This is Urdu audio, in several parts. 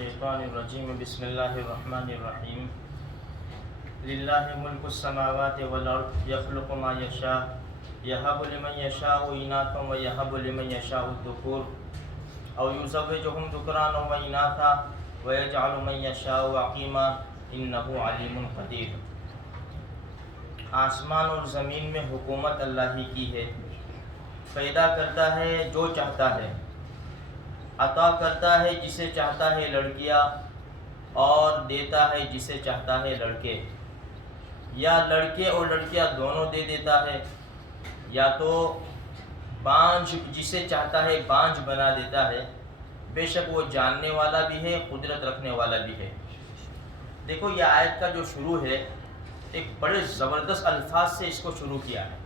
الشیطان الرجیم بسم اللہ الرحمن الرحیم للہ ملک السماوات والارض یخلق ما یشاء یہب لمن یشاء اناثا ویہب لمن یشاء الذکور او یزوجہم ذکرانا واناثا ویجعل من یشاء عقیما انہ علیم قدیر۔ آسمان اور زمین میں حکومت اللہ ہی کی ہے، پیدا کرتا ہے جو چاہتا ہے، عطا کرتا ہے جسے چاہتا ہے لڑکیاں اور دیتا ہے جسے چاہتا ہے لڑکے، یا لڑکے اور لڑکیاں دونوں دے دیتا ہے، یا تو بانجھ جسے چاہتا ہے بانجھ بنا دیتا ہے۔ بے شک وہ جاننے والا بھی ہے، قدرت رکھنے والا بھی ہے۔ دیکھو یہ آیت کا جو شروع ہے ایک بڑے زبردست الفاظ سے اس کو شروع کیا ہے،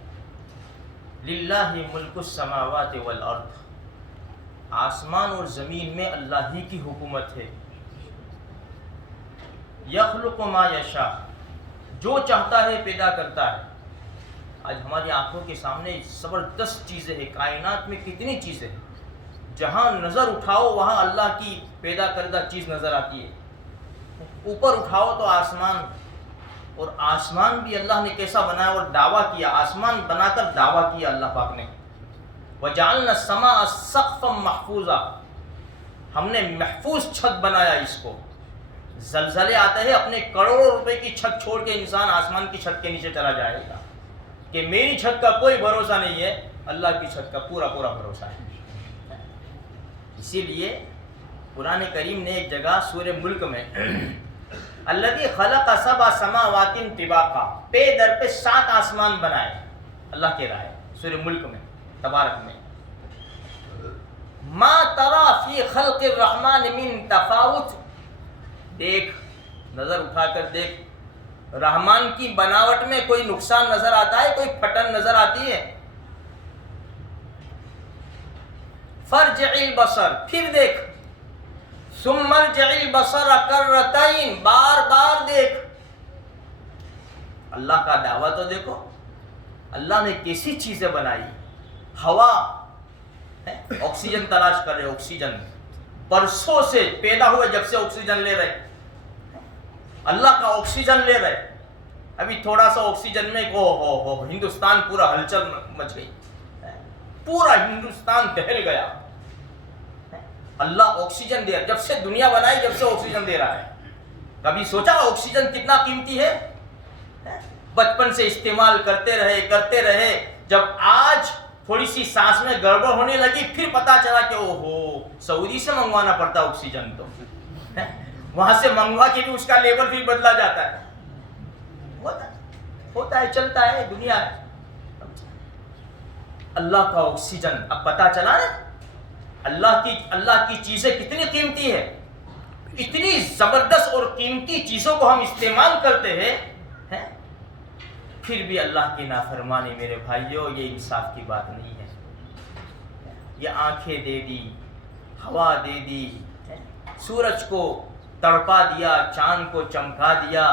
للہ ملک السماوات والارض، آسمان اور زمین میں اللہ ہی کی حکومت ہے۔ یخلق ما یشاء، جو چاہتا ہے پیدا کرتا ہے۔ آج ہماری آنکھوں کے سامنے زبردست چیزیں ہیں، کائنات میں کتنی چیزیں ہیں، جہاں نظر اٹھاؤ وہاں اللہ کی پیدا کردہ چیز نظر آتی ہے۔ اوپر اٹھاؤ تو آسمان، اور آسمان بھی اللہ نے کیسا بنایا اور دعویٰ کیا، آسمان بنا کر دعویٰ کیا اللہ پاک نے، وَجَعَلْنَا السَّمَاءَ سَقْفًا مَحْفُوظًا، ہم نے محفوظ چھت بنایا اس کو۔ زلزلے آتے ہیں، اپنے کروڑوں روپے کی چھت چھوڑ کے انسان آسمان کی چھت کے نیچے چلا جائے گا کہ میری چھت کا کوئی بھروسہ نہیں ہے، اللہ کی چھت کا پورا پورا بھروسہ ہے۔ اسی لیے قرآن کریم نے ایک جگہ سورہ ملک میں الذی خلق سبع سماوات طباقا، پے در پہ 7 آسمان بنائے اللہ کے رائے، سورہ ملک میں تبارک میں، ما ترى فی خلق الرحمن من تفاوت، دیکھ نظر اٹھا کر دیکھ، رحمان کی بناوٹ میں کوئی نقصان نظر آتا ہے، کوئی پھٹن نظر آتی ہے؟ فرجع البصر، پھر دیکھ، ثم ارجع البصر کرتین، بار بار دیکھ۔ اللہ کا دعویٰ تو دیکھو، اللہ نے کیسی چیزیں بنائی۔ ہوا، آکسیجن تلاش کر رہے، آکسیجن برسوں سے پیدا ہوئے جب سے آکسیجن لے رہے، اللہ کا آکسیجن لے رہے۔ ابھی تھوڑا سا آکسیجن میں ہندوستان پورا ہلچل مچ گئی، پورا ہندوستان دہل گیا۔ اللہ آکسیجن دے رہا، جب سے دنیا بنائی جب سے آکسیجن دے رہا ہے۔ کبھی سوچا آکسیجن کتنا قیمتی ہے؟ بچپن سے استعمال کرتے رہے، جب آج تھوڑی سی سانس میں گڑبڑ ہونے لگی پھر پتا چلا کہ سعودی سے منگوانا پڑتا آکسیجن، تو وہاں سے منگوا کے بھی اس کا لیول پھر بدلا جاتا ہے۔ ہوتا ہے، چلتا ہے، دنیا ہے۔ اللہ کا آکسیجن، اب پتا چلا نا اللہ کی چیزیں کتنی قیمتی ہے۔ اتنی زبردست اور قیمتی چیزوں کو ہم استعمال کرتے ہیں، پھر بھی اللہ کی نافرمانی، میرے بھائیوں، یہ انصاف کی بات نہیں ہے۔ یہ آنکھیں دے دی، ہوا دے دی، سورج کو تڑپا دیا، چاند کو چمکا دیا،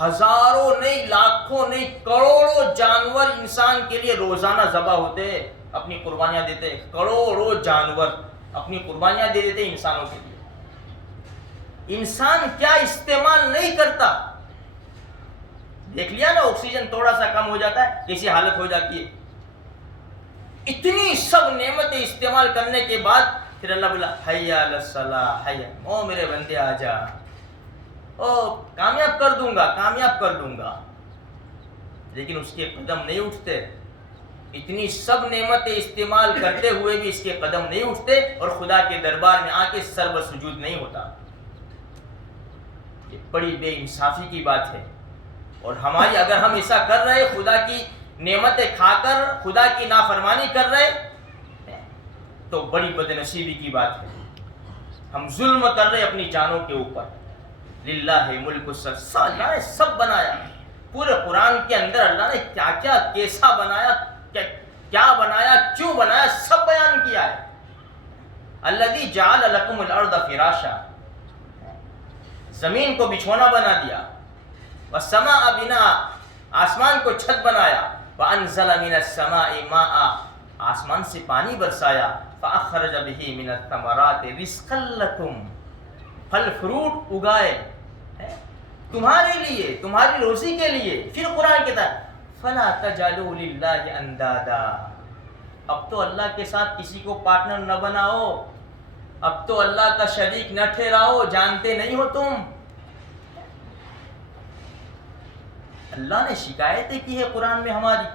ہزاروں نہیں، لاکھوں نہیں، کروڑوں جانور انسان کے لیے روزانہ ذبح ہوتے، اپنی قربانیاں دیتے، کروڑوں جانور اپنی قربانیاں دے دیتے انسانوں کے لیے۔ انسان کیا استعمال نہیں کرتا؟ دیکھ لیا نا، آکسیجن تھوڑا سا کم ہو جاتا ہے کیسی حالت ہو جاتی ہے۔ اتنی سب نعمتیں استعمال کرنے کے بعد پھر اللہ بولا حی علی الصلاۃ، حی، او میرے بندے آ جا، او کامیاب کر دوں گا، لیکن اس کے قدم نہیں اٹھتے۔ اتنی سب نعمتیں استعمال کرتے ہوئے بھی اس کے قدم نہیں اٹھتے اور خدا کے دربار میں آ کے سر بسجود نہیں ہوتا۔ یہ بڑی بے انصافی کی بات ہے، اور ہماری اگر ہم ایسا کر رہے، خدا کی نعمتیں کھا کر خدا کی نافرمانی کر رہے، تو بڑی بدنصیبی کی بات ہے۔ ہم ظلم کر رہے اپنی جانوں کے اوپر۔ للہ ملک السماوات، اللہ نے سب بنایا۔ پورے قرآن کے اندر اللہ نے کیا کیا، کیسا بنایا، کیا بنایا، کیوں بنایا، سب بیان کیا ہے۔ الذی جعل لکم الارض فراشا، زمین کو بچھونا بنا دیا، والسماء بناء، آسمان کو چھت بنایا، وانزل من السماء ماء، آسمان سے پانی برسایا، فاخرج به من الثمرات رزقا لکم، پھل فروٹ اگائے تمہارے لیے، تمہاری روزی کے لیے. پھر قرآن کہتا ہے فَلَا تَجْعَلُوا لِلَّهِ أَنْدَادًا. اب تو اللہ کے ساتھ کسی کو پارٹنر نہ بناؤ، اب تو اللہ کا شریک نہ ٹھہراؤ، جانتے نہیں ہو تم. اللہ نے شکایتیں کی ہے قرآن میں ہماری.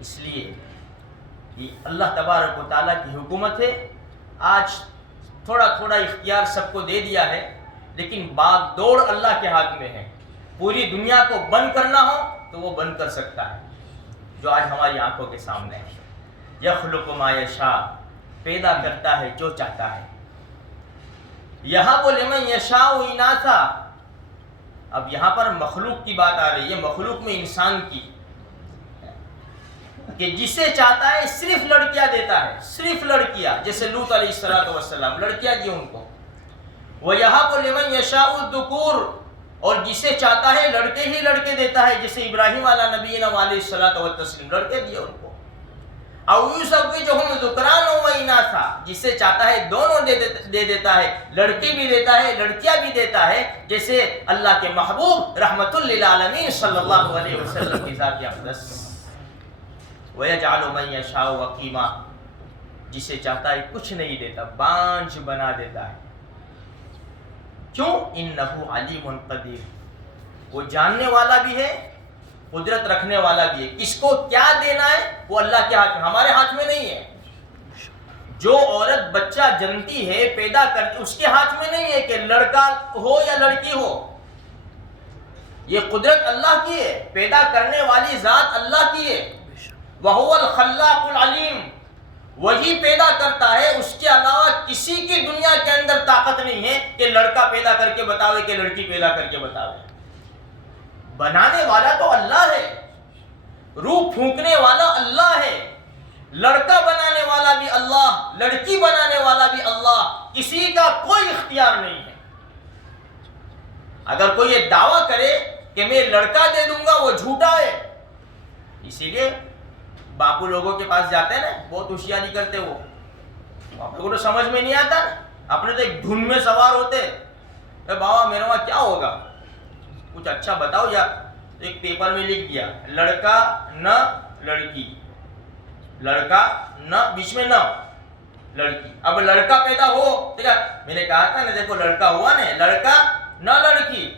اس لیے یہ اللہ تبارک و تعالیٰ کی حکومت ہے. آج تھوڑا تھوڑا اختیار سب کو دے دیا ہے، لیکن باغ دوڑ اللہ کے ہاتھ میں ہے. پوری دنیا کو بند کرنا ہو تو وہ بند کر سکتا ہے، جو آج ہماری آنکھوں کے سامنے ہے. یخلق ما یشاء، پیدا کرتا ہے جو چاہتا ہے. یہاں لمن یشاء اناثا. اب یہاں پر مخلوق کی بات آ رہی ہے، مخلوق میں انسان کی، کہ جسے چاہتا ہے صرف لڑکیاں دیتا ہے، صرف لڑکیاں. جیسے لوط علیہ السلام لڑکیاں دی ان کو. وَيَهَبُ لِمَن يَشَاءُ الذُّكُورَ، اور جسے چاہتا ہے لڑکے ہی لڑکے دیتا ہے. جیسے ابراہیم علیہ نبینا علیہ الصلوۃ والتسلیم لڑکے دیے ان کو. اَوْ يُزَوِّجُهُمْ ذُكْرَانًا وَإِنَاثًا، جسے چاہتا ہے دونوں دے دیتا ہے، لڑکے بھی دیتا ہے لڑکیاں بھی دیتا ہے. جیسے اللہ کے محبوب رحمت للعالمین صلی اللہ علیہ وسلم کی ذات اقدس. وَيَجْعَلُ مَن يَشَاءُ عَقِيمًا، جسے چاہتا ہے کچھ نہیں دیتا، بانجھ بنا دیتا ہے. کیوں؟ انہ علیم قدیر، وہ جاننے والا بھی ہے، قدرت رکھنے والا بھی ہے. کس کو کیا دینا ہے وہ اللہ کے ہاتھ میں، ہمارے ہاتھ میں نہیں ہے. جو عورت بچہ جنتی ہے، پیدا کرتی، اس کے ہاتھ میں نہیں ہے کہ لڑکا ہو یا لڑکی ہو. یہ قدرت اللہ کی ہے، پیدا کرنے والی ذات اللہ کی ہے. وَهُوَ الْخَلَّاقُ الْعَلِيمُ، وہی پیدا کرتا ہے، اس کے علاوہ کسی کی دنیا کے اندر طاقت نہیں ہے کہ لڑکا پیدا کر کے بتاوے کہ لڑکی پیدا کر کے بتاوے. بنانے والا تو اللہ ہے، روح پھونکنے والا اللہ ہے، لڑکا بنانے والا بھی اللہ، لڑکی بنانے والا بھی اللہ. کسی کا کوئی اختیار نہیں ہے. اگر کوئی یہ دعویٰ کرے کہ میں لڑکا دے دوں گا وہ جھوٹا ہے. اسی لیے باپو لوگوں کے پاس جاتے ہیں نا، بہت ہوشیاری کرتے وہ، آپ لوگوں کو سمجھ میں نہیں آتا نا. اپنے تو ایک دھن میں سوار ہوتے، اے بابا میرے وہاں کیا ہوگا، کچھ اچھا بتاؤ. یا ایک پیپر میں لکھ دیا لڑکا نہ لڑکی، لڑکا نہ بیچ میں نہ لڑکی. اب لڑکا پیدا ہو تو کیا، میں نے کہا تھا نا دیکھو لڑکا ہوا نا، لڑکا نہ لڑکی.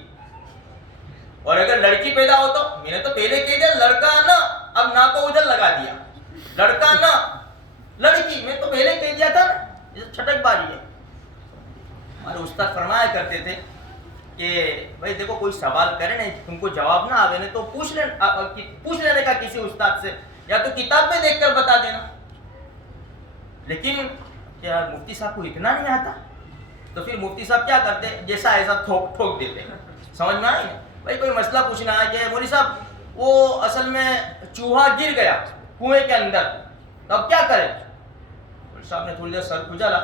اور اگر لڑکی پیدا ہو تو میں نے تو پہلے کہہ دیا لڑکا نہ، اب نہ کو ادھر لگا دیا، لڑکا نہ لڑکی. میں تو پہلے کہہ دیا تھا نا، یہ چھٹک باری ہے. ہمارے استاد فرمایا کرتے تھے کہ بھائی دیکھو کوئی سوال کرے نا، تم کو جواب نہ آوے نا تو پوچھ لینے کا کسی استاد سے، یا تو کتاب میں دیکھ کر بتا دینا. لیکن کیا مفتی صاحب کو اتنا نہیں آتا؟ تو پھر مفتی صاحب کیا کرتے، جیسا ایسا ٹھوک دیتے. سمجھ میں آئی؟ بھائی کوئی مسئلہ پوچھنا ہے کہ مولوی صاحب وہ اصل میں چوہا گر گیا کنویں کے اندر، تو اب کیا کریں؟ مولوی صاحب نے تھوڑی دیر سر کھجالا،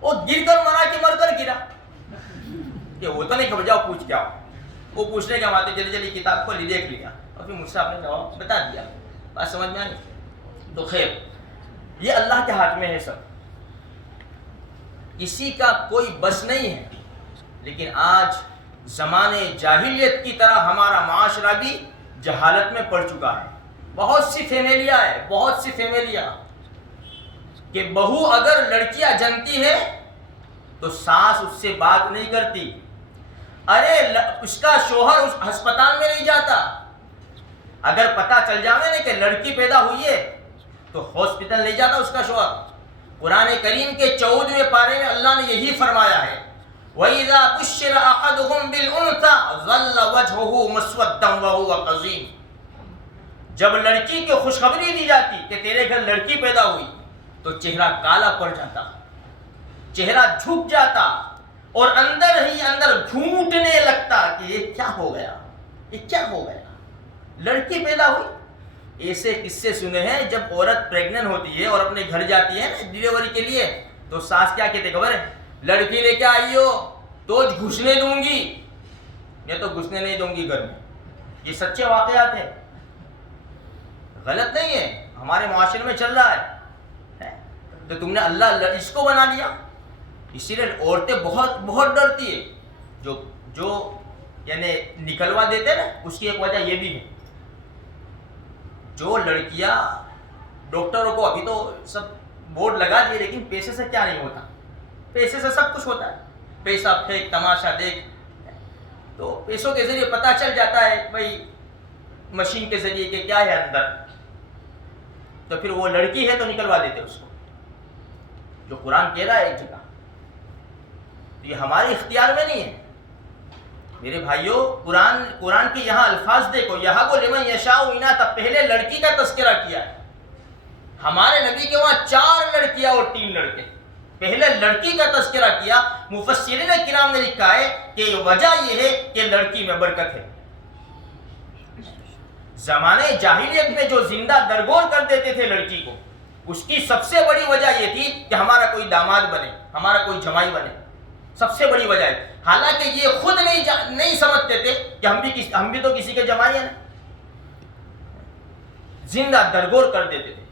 وہ گر کر مرا کہ مر کر گرا، کہ وہ تو نہیں خبر، جاؤ پوچھ کے آؤ. وہ پوچھنے کے بعد جلدی جلدی کتاب کھولی دیکھ لیا اور پھر مجھ سے آپ نے جواب بتا دیا. بات سمجھ میں آئی؟ تو خیر یہ اللہ کے ہاتھ میں ہے سب، کسی کا کوئی بس نہیں ہے. لیکن آج زمانے جاہلیت کی طرح ہمارا معاشرہ بھی جہالت میں پڑ چکا ہے. بہت سی فیملیاں ہیں، بہت سی فیملیاں کہ بہو اگر لڑکیاں جنتی ہے تو ساس اس سے بات نہیں کرتی. ارے اس کا شوہر اس ہسپتال میں نہیں جاتا. اگر پتہ چل جاوے نا کہ لڑکی پیدا ہوئی ہے تو ہاسپٹل نہیں جاتا اس کا شوہر. قرآن کریم کے 14ویں پارے میں اللہ نے یہی فرمایا ہے، وَإِذَا بُشِّرَ أَحَدُهُمْ بِالْأُنثَىٰ ظَلَّ وَجْهُهُ مُسْوَدًّا وَهُوَ كَظِيمٌ. جب لڑکی کو خوشخبری دی جاتی کہ تیرے گھر لڑکی پیدا ہوئی تو چہرہ کالا پڑ جاتا، چہرہ جھک جاتا اور اندر ہی اندر گھونٹنے لگتا کہ یہ کیا ہو گیا، یہ کیا ہو گیا، لڑکی پیدا ہوئی. ایسے قصے سنے ہیں جب عورت پریگننٹ ہوتی ہے اور اپنے گھر جاتی ہے نا ڈیلیوری کے لیے، تو ساس کیا کہتے خبر ہے، لڑکی لے کے آئی ہو تو گھسنے دوں گی، یہ تو گھسنے نہیں دوں گی گھر میں. یہ سچے واقعات ہیں، غلط نہیں ہے، ہمارے معاشرے میں چل رہا ہے. تو تم نے اللہ اس کو بنا لیا. اسی لیے عورتیں بہت بہت ڈرتی ہے، جو یعنی نکلوا دیتے ہیں نا، اس کی ایک وجہ یہ بھی ہے، جو لڑکیاں ڈاکٹروں کو ابھی تو سب بورڈ لگا دیے، لیکن پیسے سے کیا نہیں ہوتا، پیسے سے سب کچھ ہوتا ہے، پیسہ پھینک تماشا دیکھ، تو پیسوں کے ذریعے پتہ چل جاتا ہے بھائی مشین کے ذریعے کہ کیا ہے اندر، تو پھر وہ لڑکی ہے تو نکلوا دیتے اس کو، جو قرآن کہہ رہا ہے ایک جگہ، تو یہ ہمارے اختیار میں نہیں ہے میرے بھائیوں۔ قرآن کے یہاں الفاظ دیکھو، یہاں کو لمن یشاء اناثا، تب پہلے لڑکی کا تذکرہ کیا ہے، ہمارے نبی کے وہاں 4 لڑکیاں اور 3 لڑکے، پہلے لڑکی کا تذکرہ کیا۔ مفسرین کرام نے لکھا ہے کہ وجہ یہ ہے کہ لڑکی میں برکت ہے۔ زمانے جاہلیت میں جو زندہ درگور کر دیتے تھے لڑکی کو، اس کی سب سے بڑی وجہ یہ تھی کہ ہمارا کوئی داماد بنے، ہمارا کوئی جمائی بنے، سب سے بڑی وجہ ہے۔ حالانکہ یہ خود نہیں سمجھتے تھے کہ ہم بھی تو کسی کے جمائی ہیں، زندہ درگور کر دیتے تھے۔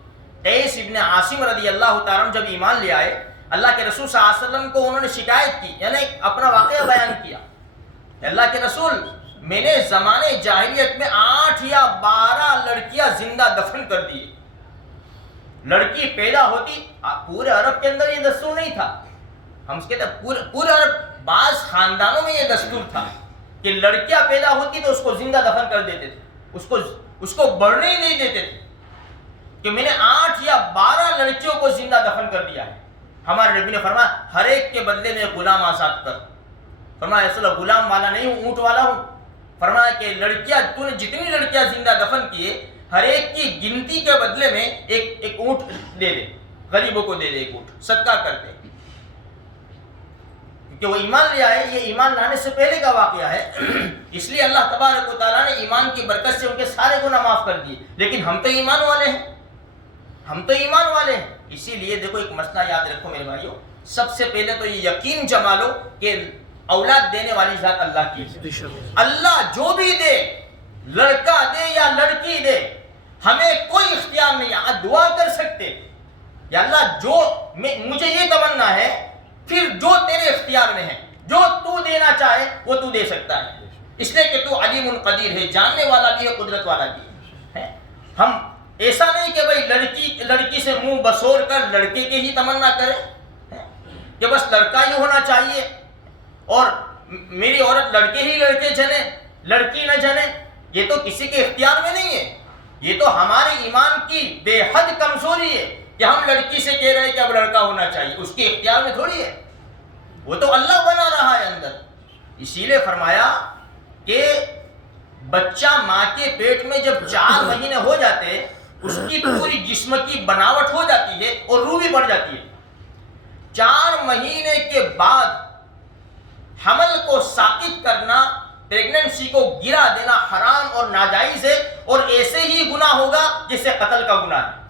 قیس ابن عاصم رضی اللہ تعالیٰ عنہ جب ایمان لے آئے، اللہ کے رسول صلی اللہ علیہ وسلم کو انہوں نے شکایت کی، یعنی اپنا واقعہ بیان کیا، اللہ کے رسول میں نے زمانے جاہلیت میں 8 یا 12 لڑکیاں زندہ دفن کر دی۔ لڑکی پیدا ہوتی، پورے عرب کے اندر یہ دستور نہیں تھا، ہم اس کے پورے عرب، بعض خاندانوں میں یہ دستور تھا کہ لڑکیاں پیدا ہوتی تو اس کو زندہ دفن کر دیتے تھے، اس کو بڑھنے ہی نہیں دیتے تھے، کہ میں نے 8 یا 12 لڑکیوں کو زندہ دفن کر دیا ہے۔ ہمارے نبی نے فرمایا ہر ایک کے بدلے میں غلام آزاد کر، فرمایا اصل غلام والا نہیں ہوں، اونٹ والا ہوں۔ فرمایا کہ لڑکیاں، تو نے جتنی لڑکیاں زندہ دفن کیے، ہر ایک کی گنتی کے بدلے میں ایک اونٹ دے دے، غریبوں کو دے دے، ایک اونٹ صدقہ کر دے، کیونکہ وہ ایمان لے آئے۔ یہ ایمان لانے سے پہلے کا واقعہ ہے، اس لیے اللہ تبارک و تعالیٰ نے ایمان کی برکت سے ان کے سارے گناہ معاف کر دیے۔ لیکن ہم تو ایمان والے ہیں، ہم تو ایمان والے ہیں، اسی لیے دیکھو ایک مسئلہ یاد رکھو میرے بھائیوں، سب سے پہلے تو یہ یقین جما لو کہ اولاد دینے والی ذات اللہ کی ہے۔ اللہ جو بھی دے، لڑکا دے یا لڑکی دے، ہمیں کوئی اختیار نہیں ہے، دعا کر سکتے یا اللہ جو مجھے یہ تمنا ہے، پھر جو تیرے اختیار میں ہے، جو تو دینا چاہے وہ تو دے سکتا ہے، اس لیے کہ تو علیم قدیر ہے، جاننے والا بھی ہے، قدرت والا بھی ہے۔ ہم ایسا نہیں کہ بھائی لڑکی سے منہ بسور کر لڑکے کے ہی تمنا کرے کہ بس لڑکا ہی ہونا چاہیے اور میری عورت لڑکے جنے، لڑکی نہ جنے، یہ تو کسی کے اختیار میں نہیں ہے، یہ تو ہمارے ایمان کی بے حد کمزوری ہے کہ ہم لڑکی سے کہہ رہے ہیں کہ اب لڑکا ہونا چاہیے، اس کے اختیار میں تھوڑی ہے، وہ تو اللہ بنا رہا ہے اندر۔ اسی لیے فرمایا کہ بچہ ماں کے پیٹ میں جب 4 مہینے ہو جاتے، اس کی پوری جسم کی بناوٹ ہو جاتی ہے اور روح بھی بڑھ جاتی ہے۔ 4 مہینے کے بعد حمل کو ساقط کرنا، پریگننسی کو گرا دینا حرام اور ناجائز ہے، اور ایسے ہی گناہ ہوگا جس سے قتل کا گناہ ہے۔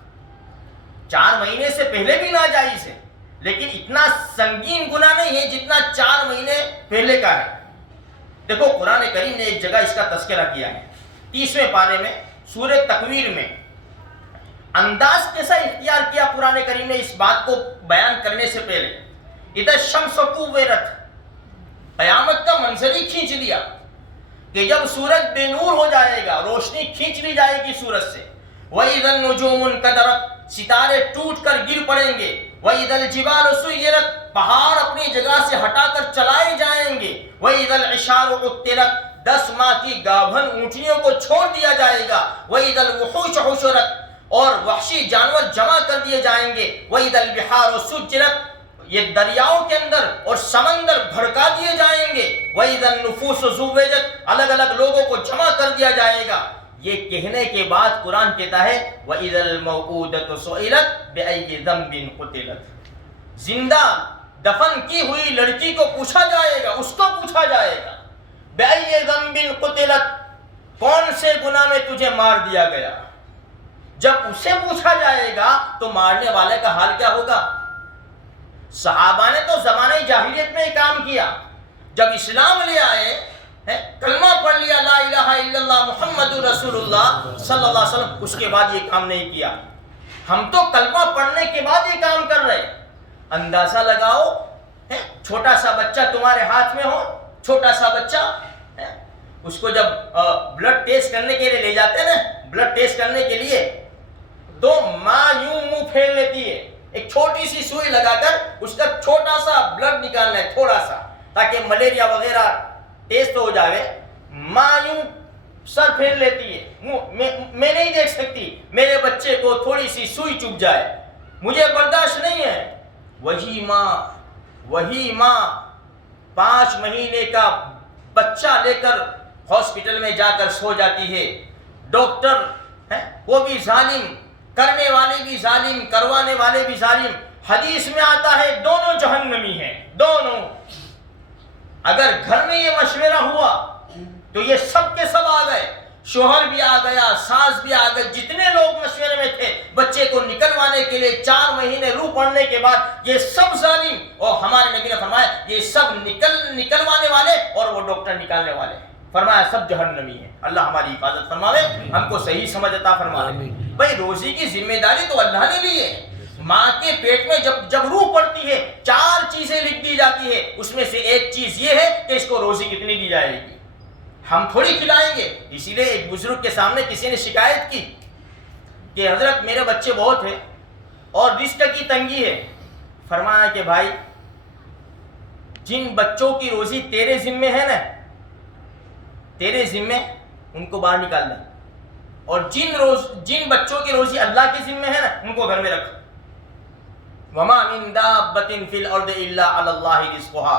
4 مہینے سے پہلے بھی ناجائز ہے، لیکن اتنا سنگین گناہ نہیں ہے جتنا 4 مہینے پہلے کا ہے۔ دیکھو قرآن کریم نے ایک جگہ اس کا تذکرہ کیا ہے، 30ویں پارے میں سورہ تکویر میں۔ انداز کیسا اختیار کیا قرآن کریم نے اس بات کو بیان کرنے سے پہلے؟ اذا الشمس کورت، قیامت کا منظر ہی کھینچ دیا کہ جب سورج بے نور ہو جائے گا، روشنی کھینچ لی جائے گی سورج سے۔ وَإِذَا النُّجُومُ انْكَدَرَتْ، ستارے ٹوٹ کر گر پڑیں گے۔ وَإِذَا الْجِبَالُ سُيِّرَتْ، پہاڑ اپنی جگہ سے ہٹا کر چلائے جائیں گے۔ وَإِذَا الْعِشَارُ عُطِّلَتْ، 10 ماہ کی گابھن اونٹنیوں کو چھوڑ دیا جائے گا۔ وَإِذَا الْوُحُوشُ حُشِرَتْ، اور وحشی جانور جمع کر دیے جائیں گے۔ وَإِذَا الْبِحَارُ سُجِّرَتْ، یہ دریاؤں کے اندر اور سمندر بھڑکا دیے جائیں گے۔ وَإِذَا النُّفُوسُ زُوِّجَتْ، الگ الگ لوگوں کو جمع کر دیا جائے گا۔ یہ کہنے کے بعد قرآن کہتا ہے وَإِذَا الْمَوْءُودَةُ سُئِلَتْ بِأَيِّ ذَنبٍ قُتِلَتْ، زندہ دفن کی ہوئی لڑکی کو پوچھا جائے گا، اس کو پوچھا جائے گا بِأَيِّ ذَنبٍ قُتِلَتْ، کون سے گناہ میں تجھے مار دیا گیا۔ جب اسے پوچھا جائے گا تو مارنے والے کا حال کیا ہوگا؟ صحابہ نے تو زمانے جاہلیت میں کام کیا، جب اسلام لے آئے، کلمہ پڑھ لیا لا الہ الا اللہ محمد رسول اللہ صلی اللہ علیہ وسلم، اس کے بعد یہ کام نہیں کیا۔ ہم تو کلمہ پڑھنے کے بعد یہ کام کر رہے۔ اندازہ لگاؤ چھوٹا سا بچہ تمہارے ہاتھ میں ہو، چھوٹا سا بچہ، اس کو جب بلڈ ٹیسٹ کرنے کے لیے لے جاتے ہیں نا، بلڈ ٹیسٹ کرنے کے لیے، تو ماں یوں منہ پھیر لیتی ہے، ایک چھوٹی سی سوئی لگا کر اس کا چھوٹا سا بلڈ نکالنا ہے، تھوڑا سا، تاکہ ملیریا وغیرہ ٹیسٹ ہو جائے. ماں یوں سر پھیر لیتی ہے، میں نہیں دیکھ سکتی میرے بچے کو تھوڑی سی سوئی چبھ جائے، مجھے برداشت نہیں ہے. وہی ماں 5 مہینے کا بچہ لے کر ہاسپٹل میں جا کر سو جاتی ہے. ڈاکٹر وہ بھی ظالم، کرنے والے بھی ظالم، کروانے والے بھی ظالم. حدیث میں آتا ہے دونوں جہنمی ہیں، دونوں. اگر گھر میں یہ مشورہ ہوا تو یہ سب کے سب آ گئے، شوہر بھی آ گیا، ساس بھی آ گئے، جتنے لوگ مشورے میں تھے بچے کو نکلوانے کے لیے 4 مہینے روح پڑنے کے بعد، یہ سب ظالم. اور ہمارے نبی نے فرمایا یہ سب نکلوانے والے اور وہ ڈاکٹر نکالنے والے، فرمایا سب جہنمی ہیں. اللہ ہماری حفاظت فرماوے، ہم کو صحیح سمجھ عطا فرماوے. بھائی روزی کی ذمہ داری تو اللہ نے لی ہے. ماں کے پیٹ میں جب روح پڑتی ہے 4 چیزیں لکھ دی جاتی ہے، اس میں سے ایک چیز یہ ہے کہ اس کو روزی کتنی دی جائے گی، ہم تھوڑی کھلائیں گے. اسی لیے ایک بزرگ کے سامنے کسی نے شکایت کی کہ حضرت میرے بچے بہت ہیں اور رزق کی تنگی ہے. فرمایا کہ بھائی جن بچوں کی روزی تیرے ذمے ہے نا، تیرے ذمے، ان کو باہر نکال دیں، اور جن بچوں کی روزی اللہ کے ذمے ہے نا ان کو گھر میں رکھ. وما من دابۃ فی الارض الا علی اللہ رزقها.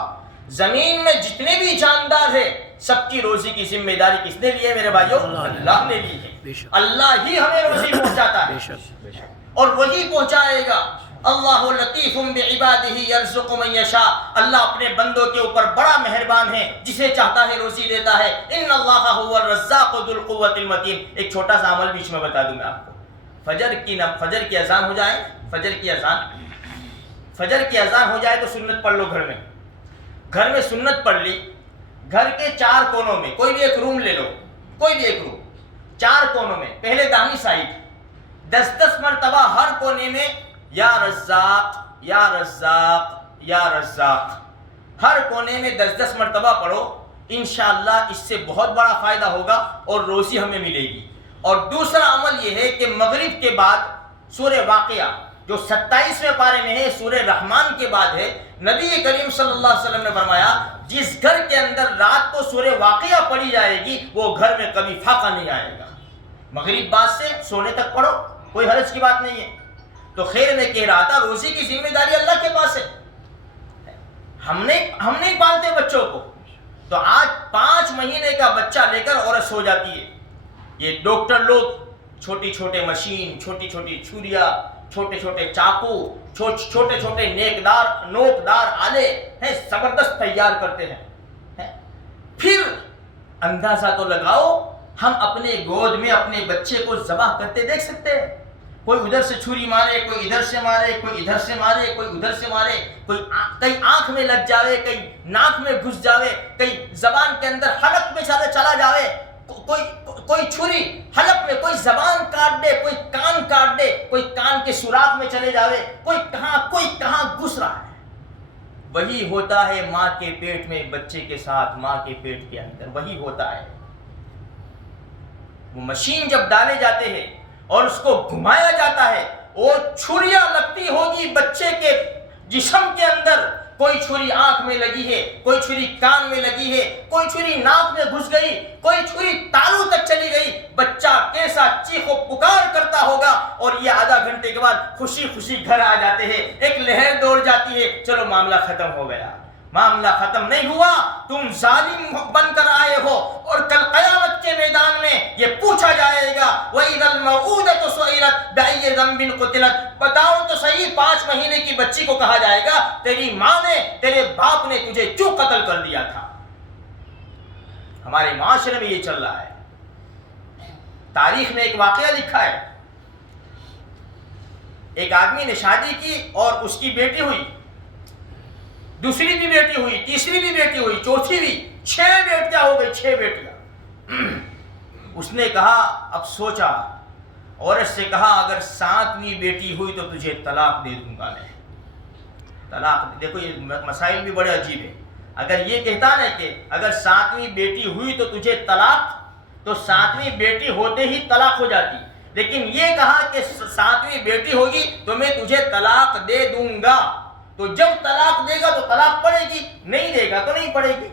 زمین میں جتنے بھی جاندار ہیں سب کی روزی کی ذمہ داری کس نے لی ہے میرے بھائیو؟ اللہ نے لی ہے. اللہ ہی ہمیں روزی پہنچاتا ہے اور وہی پہنچائے گا. اللہ لطیف بعبادہ یرزق من یشاء. اللہ اپنے بندوں کے اوپر بڑا مہربان ہے، جسے چاہتا ہے روزی دیتا ہے. ان اللہ هو الرزاق ذو القوۃ المتین. ایک چھوٹا سا عمل بیچ میں بتا دوں میں آپ کو. فجر کی اذان ہو جائے، فجر کی اذان ہو جائے تو سنت پڑھ لو. گھر میں سنت پڑھ لی. گھر کے 4 کونوں میں کوئی بھی ایک روم لے لو، کوئی بھی ایک روم، 4 کونوں میں، پہلے داہنی سائڈ 10 مرتبہ ہر کونے میں یا رزاق یا رزاق یا رزاق، ہر کونے میں 10 مرتبہ پڑھو. انشاءاللہ اس سے بہت بڑا فائدہ ہوگا اور روزی ہمیں ملے گی. اور دوسرا عمل یہ ہے کہ مغرب کے بعد سورہ واقعہ جو 27ویں پارے میں ہے، سورہ رحمان کے بعد ہے، نبی کریم صلی اللہ علیہ وسلم نے فرمایا جس گھر کے اندر رات کو سورہ واقعہ پڑھی جائے گی وہ گھر میں کبھی فاقہ نہیں آئے گا. مغرب بعد سے سونے تک پڑھو، کوئی حرج کی بات نہیں ہے. تو خیر میں کہہ رہا تھا روزی کی ذمہ داری اللہ کے پاس ہے. ہم نہیں پالتے بچوں کو. تو آج 5 مہینے کا بچہ لے کر عورت سو جاتی ہے. یہ ڈاکٹر لوگ چھوٹی مشین، چھوٹی چھریاں، چھوٹے چاقو، چھوٹے نوکدار آلے ہیں، زبردست تیار کرتے ہیں. پھر اندازہ تو لگاؤ، ہم اپنے گود میں اپنے بچے کو ذبح کرتے دیکھ سکتے ہیں. کوئی ادھر سے چھری مارے، کوئی ادھر سے مارے، کوئی ادھر سے مارے، کوئی ادھر سے مارے، کئی آنکھ میں لگ جاوے، کئی ناک میں گھس جاوے، کئی زبان کے اندر حلق میں چلا جاوے. کوئی چھری حلق میں، کوئی زبان کاٹ دے، کوئی کان کاٹ دے، کوئی کان کے سوراخ میں چلے جاوے، کوئی کہاں گھس رہا ہے. وہی ہوتا ہے ماں کے پیٹ میں بچے کے ساتھ، ماں کے پیٹ کے اندر وہی ہوتا ہے. وہ مشین جب ڈالے جاتے ہیں اور اس کو گھمایا جاتا ہے، اور چھریاں لگتی ہوگی بچے کے جسم کے اندر. کوئی چھری آنکھ میں لگی ہے، کوئی چھری کان میں لگی ہے، کوئی چھری ناک میں گھس گئی، کوئی چھری تالو تک چلی گئی. بچہ کیسا چیخ و پکار کرتا ہوگا. اور یہ آدھا گھنٹے کے بعد خوشی گھر آ جاتے ہیں. ایک لہر دوڑ جاتی ہے، چلو معاملہ ختم ہو گیا. معاملہ ختم نہیں ہوا، تم ظالم بن کر آئے ہو اور کل قیامت کے میدان میں یہ پوچھا جائے گا وَإِذَا الْمَوْءُودَةُ سُئِلَتْ بِأَيِّ ذَنبٍ قُتِلَتْ. بتاؤ تو صحیح 5 مہینے کی بچی کو کہا جائے گا تیری ماں نے، تیرے باپ نے تجھے کیوں قتل کر دیا تھا. ہمارے معاشرے میں یہ چل رہا ہے. تاریخ نے ایک واقعہ لکھا ہے. ایک آدمی نے شادی کی اور اس کی بیٹی ہوئی، دوسری بھی بیٹی ہوئی، تیسری بھی بیٹی ہوئی، چوتھی بھی، 6 بیٹیاں ہو گئی، 6 بیٹیاں. اس نے کہا، اب سوچا، عورت سے کہا اگر 7ویں بیٹی ہوئی تو تجھے طلاق دے دوں گا. میں طلاق دیکھو یہ مسائل بھی بڑے عجیب ہیں. اگر یہ کہتا نا کہ اگر 7ویں بیٹی ہوئی تو تجھے طلاق، تو 7ویں بیٹی ہوتے ہی طلاق ہو جاتی. لیکن یہ کہا کہ 7ویں بیٹی ہوگی تو میں تجھے طلاق دے دوں گا. تو جب طلاق دے گا تو طلاق پڑے گی، نہیں دے گا تو نہیں پڑے گی.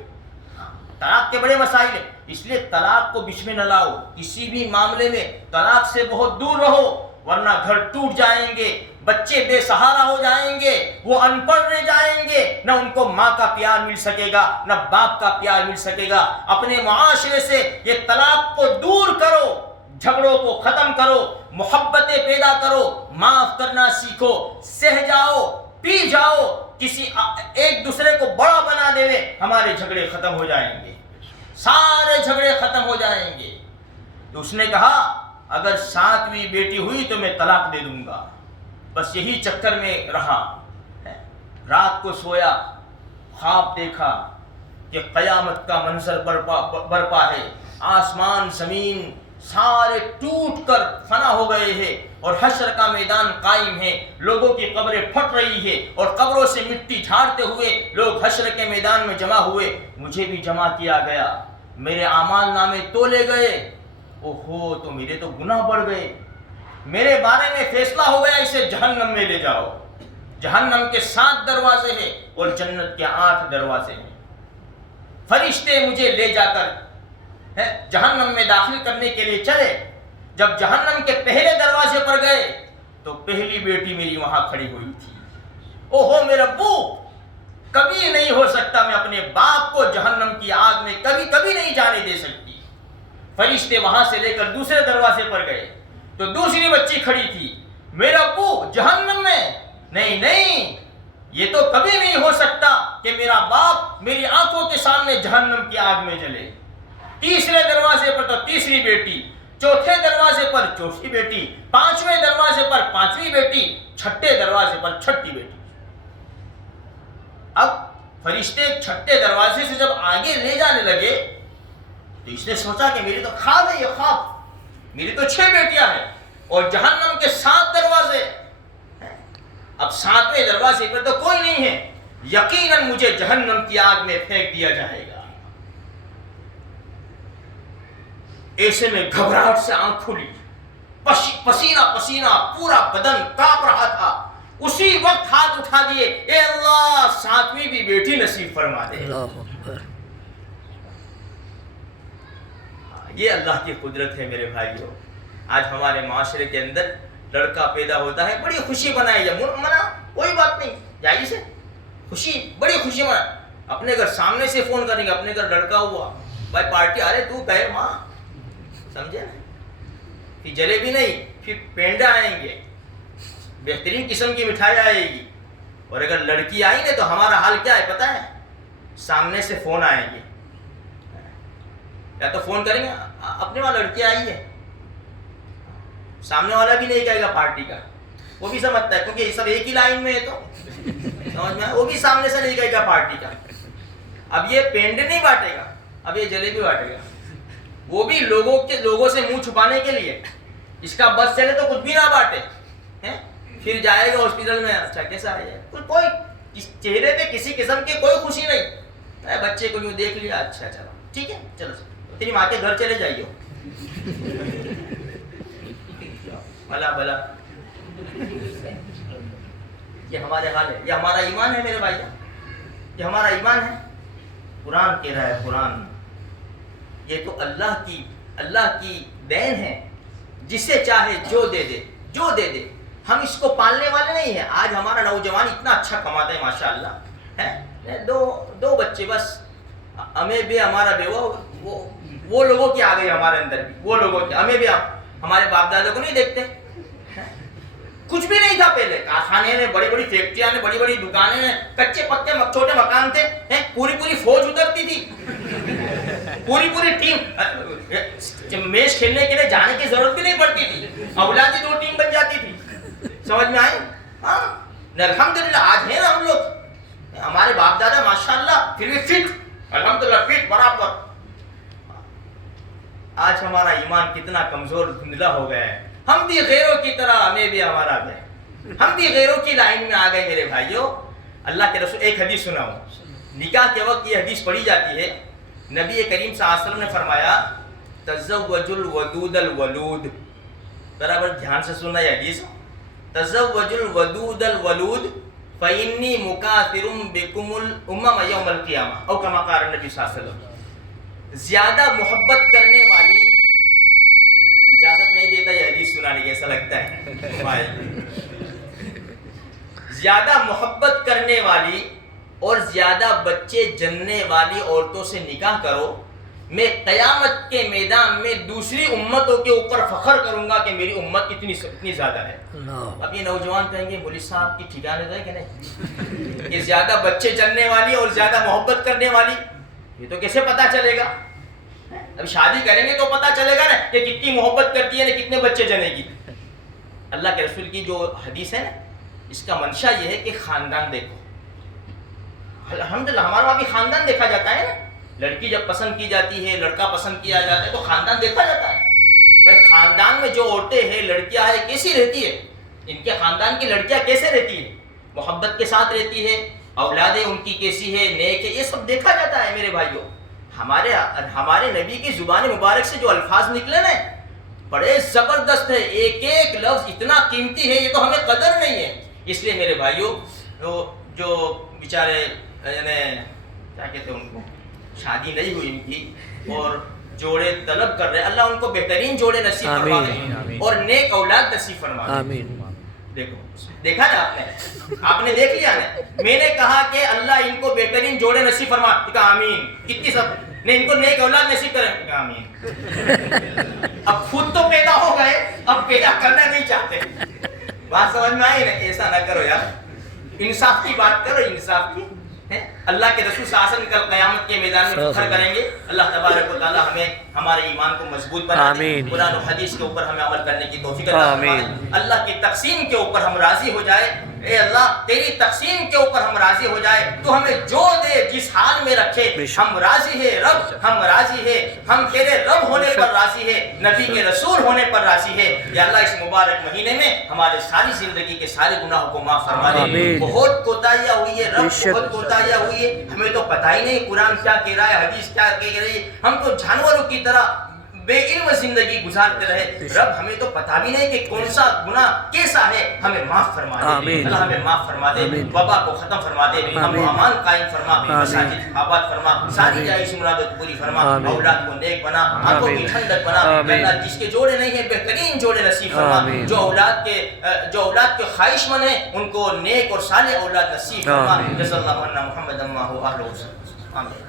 طلاق کے بڑے مسائل ہیں، اس لیے طلاق کو بیچ میں نہ لاؤ. کسی بھی معاملے میں طلاق سے بہت دور رہو، ورنہ گھر ٹوٹ جائیں گے، بچے بے سہارا ہو جائیں گے، وہ ان پڑھ رہ جائیں گے، نہ ان کو ماں کا پیار مل سکے گا نہ باپ کا پیار مل سکے گا. اپنے معاشرے سے یہ طلاق کو دور کرو، جھگڑوں کو ختم کرو، محبتیں پیدا کرو، معاف کرنا سیکھو. سہ جاؤ، پی جاؤ، کسی ایک دوسرے کو بڑا بنا دے، ہمارے جھگڑے ختم ہو جائیں گے، سارے جھگڑے ختم ہو جائیں گے. تو اس نے کہا اگر 7ویں بیٹی ہوئی تو میں طلاق دے دوں گا. بس یہی چکر میں رہا. رات کو سویا، خواب دیکھا کہ قیامت کا منظر برپا ہے، آسمان زمین سارے ٹوٹ کر فنا ہو گئے ہیں اور حشر کا میدان قائم ہے. لوگوں کی قبریں پھٹ رہی ہے اور قبروں سے مٹی جھاڑتے ہوئے لوگ حشر کے میدان میں جمع ہوئے. مجھے بھی جمع کیا گیا، میرے اعمال نامے تولے گئے. اوہو، تو میرے تو گناہ بڑھ گئے. میرے بارے میں فیصلہ ہو گیا اسے جہنم میں لے جاؤ. جہنم کے 7 دروازے ہیں اور جنت کے 8 دروازے ہیں. فرشتے مجھے لے جا کر جہنم میں داخل کرنے کے لیے چلے. جب جہنم کے پہلے دروازے پر گئے تو پہلی بیٹی میری وہاں کھڑی ہوئی تھی. اوہو میرے ابو، کبھی نہیں ہو سکتا میں اپنے باپ کو جہنم کی آگ میں کبھی نہیں جانے دے سکتی. فرشتے وہاں سے لے کر دوسرے دروازے پر گئے تو دوسری بچی کھڑی تھی. میرا ابو جہنم میں؟ نہیں، یہ تو کبھی نہیں ہو سکتا کہ میرا باپ میری آنکھوں کے سامنے جہنم کی آگ میں جلے. تیسرے دروازے پر تو تیسری بیٹی، چوتھے دروازے پر چوتھی بیٹی، 5ویں دروازے پر 5ویں بیٹی، 6ٹھے دروازے پر 6ٹھی بیٹی. اب فرشتے 6ٹھے دروازے سے جب آگے لے جانے لگے تو اس نے سوچا کہ میری تو خواب ہے، یہ خواب، میری تو 6 بیٹیاں ہیں اور جہنم کے 7 دروازے. اب 7ویں دروازے پر تو کوئی نہیں ہے، یقیناً مجھے جہنم کی آگ میں پھینک دیا جائے گا. ایسے میں گھبراہٹ سے آنکھ کھلی، پسینہ پورا بدن کانپ رہا تھا. اسی وقت ہاتھ اٹھا دیے، اے اللہ 7ویں بھی بیٹی نصیب فرما دے. یہ اللہ کی قدرت ہے میرے بھائیوں. آج ہمارے معاشرے کے اندر لڑکا پیدا ہوتا ہے، بڑی خوشی منائی جائے، منع کوئی بات نہیں، جائز ہے، خوشی، بڑی خوشی منائے. اپنے گھر سامنے سے فون کریں گے، اپنے گھر لڑکا ہوا بھائی پارٹی، ارے تو کہے ماں، سمجھے نا. پھر جلیبی نہیں، پھر پینڈا آئیں گے، بہترین قسم کی مٹھائی آئے گی. اور اگر لڑکی آئی نا تو ہمارا حال کیا ہے پتہ ہے؟ سامنے سے فون آئیں گے، یا تو فون کریں گے اپنے وہاں لڑکی آئی ہے، سامنے والا بھی نہیں کہے گا پارٹی کا، وہ بھی سمجھتا ہے کیونکہ یہ سب ایک ہی لائن میں ہے تو سمجھ میں، وہ بھی سامنے سے نہیں کہے گا پارٹی کا. اب یہ پینڈے نہیں بانٹے گا، اب یہ جلیبی بانٹے گا، وہ بھی لوگوں سے منہ چھپانے کے لیے. اس کا بس چلے تو کچھ بھی نہ بانٹے، پھر جائے گا ہاسپٹل میں، اچھا کیسا ہے، کوئی چہرے پہ کسی قسم کی کوئی خوشی نہیں. بچے کو یوں دیکھ لیا، اچھا چلو ٹھیک ہے، چلو تیری ماں کے گھر چلے جائیے. بھلا یہ ہمارے حال ہے. یہ ہمارا ایمان ہے میرے بھائی، یہ ہمارا ایمان ہے. قرآن کہہ رہا ہے، قرآن یہ تو اللہ کی دین ہے، جسے چاہے جو دے دے. ہم اس کو پالنے والے نہیں ہیں. آج ہمارا نوجوان اتنا اچھا کماتا ہے ماشاءاللہ ہے، دو بچے بس، ہمیں بھی ہمارا بیوہ، وہ لوگوں کی آ گئی ہمارے اندر بھی، وہ لوگوں کی. ہمیں بھی ہمارے باپ دادا کو نہیں دیکھتے، کچھ بھی نہیں تھا پہلے. کارخانے میں بڑی بڑی فیکٹریاں میں، بڑی بڑی دکانیں میں، کچے پکے چھوٹے مکان تھے، پوری فوج اترتی تھی، پوری ٹیم میچ کھیلنے کے لیے جانے کی ضرورت بھی نہیں پڑتی تھی، اولادی 2 ٹیم بن جاتی تھی. سمجھ میں آئے؟ ہاں الحمدللہ آج ہے نا ہم لوگ، ہمارے باپ دادا ماشاءاللہ پھر بھی فٹ، الحمدللہ فٹ برابر. آج ہمارا ایمان کتنا کمزور دھندلا ہو گیا ہے. ہم بھی غیروں کی طرح، ہمیں بھی ہمارا گئے، ہم بھی غیروں کی لائن میں آ گئے میرے بھائیوں. اللہ کے رسول، ایک حدیث سناؤں، نکاح کے وقت یہ حدیث پڑھی جاتی ہے، نبی کریم صلی اللہ علیہ وسلم نے فرمایا تزوج الودود الولود، برابر دھیان سے سننا یہ حدیث، تزوج الودود الولود فإنی مکاثر بکم الامم یوم القیامہ، او کما قال نبی صلی اللہ علیہ وسلم، زیادہ محبت کرنے والی، اجازت نہیں دیتا یہ حدیث سنانے کی، ایسا لگتا ہے زیادہ محبت کرنے والی اور زیادہ بچے جننے والی عورتوں سے نکاح کرو، میں قیامت کے میدان میں دوسری امتوں کے اوپر فخر کروں گا کہ میری امت کتنی زیادہ ہے۔ اب یہ نوجوان کہیں گے مولوی صاحب کی ٹھکانے دے کہ نہیں، یہ زیادہ بچے جننے والی اور زیادہ محبت کرنے والی، یہ تو کیسے پتا چلے گا؟ اب شادی کریں گے تو پتا چلے گا نا کہ کتنی محبت کرتی ہے نا، کتنے بچے جنے گی۔ اللہ کے رسول کی جو حدیث ہے نا، اس کا منشا یہ ہے کہ خاندان دیکھو۔ الحمدللہ ہمارے وہاں بھی خاندان دیکھا جاتا ہے نا، لڑکی جب پسند کی جاتی ہے، لڑکا پسند کیا جاتا ہے تو خاندان دیکھا جاتا ہے۔ بھائی خاندان میں جو عورتیں ہیں، لڑکیاں ہیں، کیسی رہتی ہے، ان کے خاندان کی لڑکیاں کیسے رہتی ہیں، محبت کے ساتھ رہتی ہے، اولادیں ان کی کیسی ہے، نیک ہے، یہ سب دیکھا جاتا ہے میرے بھائیوں۔ ہمارے نبی کی زبان مبارک سے جو الفاظ نکلے نا، بڑے زبردست ہے، ایک ایک لفظ اتنا قیمتی ہے، یہ تو ہمیں قدر نہیں ہے۔ اس لیے میرے بھائیوں، جو بیچارے کیا کہتے ہیں ان کو، شادی نہیں ہوئی ان کی اور جوڑے طلب کر رہے، اللہ ان کو بہترین جوڑے نصیب فرما دے اور نیک اولاد نصیب فرما دے۔ دیکھو دیکھا نا آپ نے دیکھ لیا نا، میں نے کہا کہ اللہ ان کو بہترین جوڑے نصیب فرما، کہا آمین، کتنی سب نے ان کو نیک اولاد نصیب کرے، کہا آمین۔ اب خود تو پیدا ہو گئے، اب پیدا کرنا نہیں چاہتے، بات سمجھ میں آئی نا؟ ایسا نہ کرو یار، انصاف کی بات کرو، انصاف کی۔ اللہ کے رسول صلی اللہ علیہ وسلم کل قیامت کے میدان میں فخر کریں گے۔ اللہ تبارک و تعالی ہمیں ہمارے ایمان کو مضبوط بنا دے، قرآن و حدیث کے اوپر ہمیں عمل کرنے کی توفیق عطا فرمائے، اللہ کی تقسیم کے اوپر ہم راضی ہو جائے۔ اے اللہ تیری تقسیم کے اوپر ہم راضی ہو جائے، تو ہمیں جو دے، جس حال میں رکھے، ہم راضی ہے رب، ہم راضی ہے، ہم تیرے رب ہونے پر راضی ہے، نبی کے رسول ہونے پر راضی ہے۔ یا اللہ اس مبارک مہینے میں ہمارے ساری زندگی کے سارے گناہوں کو معاف فرما دے۔ بہت کوتاہیاں ہوئی ہے رب، بہت کوتاہیاں ہوئی ہے، ہمیں تو پتہ ہی نہیں قرآن کیا کہہ رہا ہے، حدیث کیا کہہ رہی ہے، ہم تو جانوروں کی طرح بے علم زندگی گزارتے رہے۔ رب ہمیں تو پتہ بھی نہیں کہ کون سا گناہ کیسا ہے، ہمیں معاف فرما دے اللہ، ہمیں معاف فرما دے، وبا کو ختم فرما دے، امن و امان قائم فرما، مساجد آباد فرما، ساری جائز مرادوں کو پوری فرما، اولاد کو نیک بنا، آنکھوں کی ٹھنڈک بنا۔ اللہ جس کے جوڑے نہیں ہیں بہترین جوڑے نصیب فرما، جو اولاد کے خواہش مند ہیں ان کو نیک اور صالح اولاد نصیب فرما۔ جزا اللہ عنا محمد اللہ علیہ وسلم، آمین۔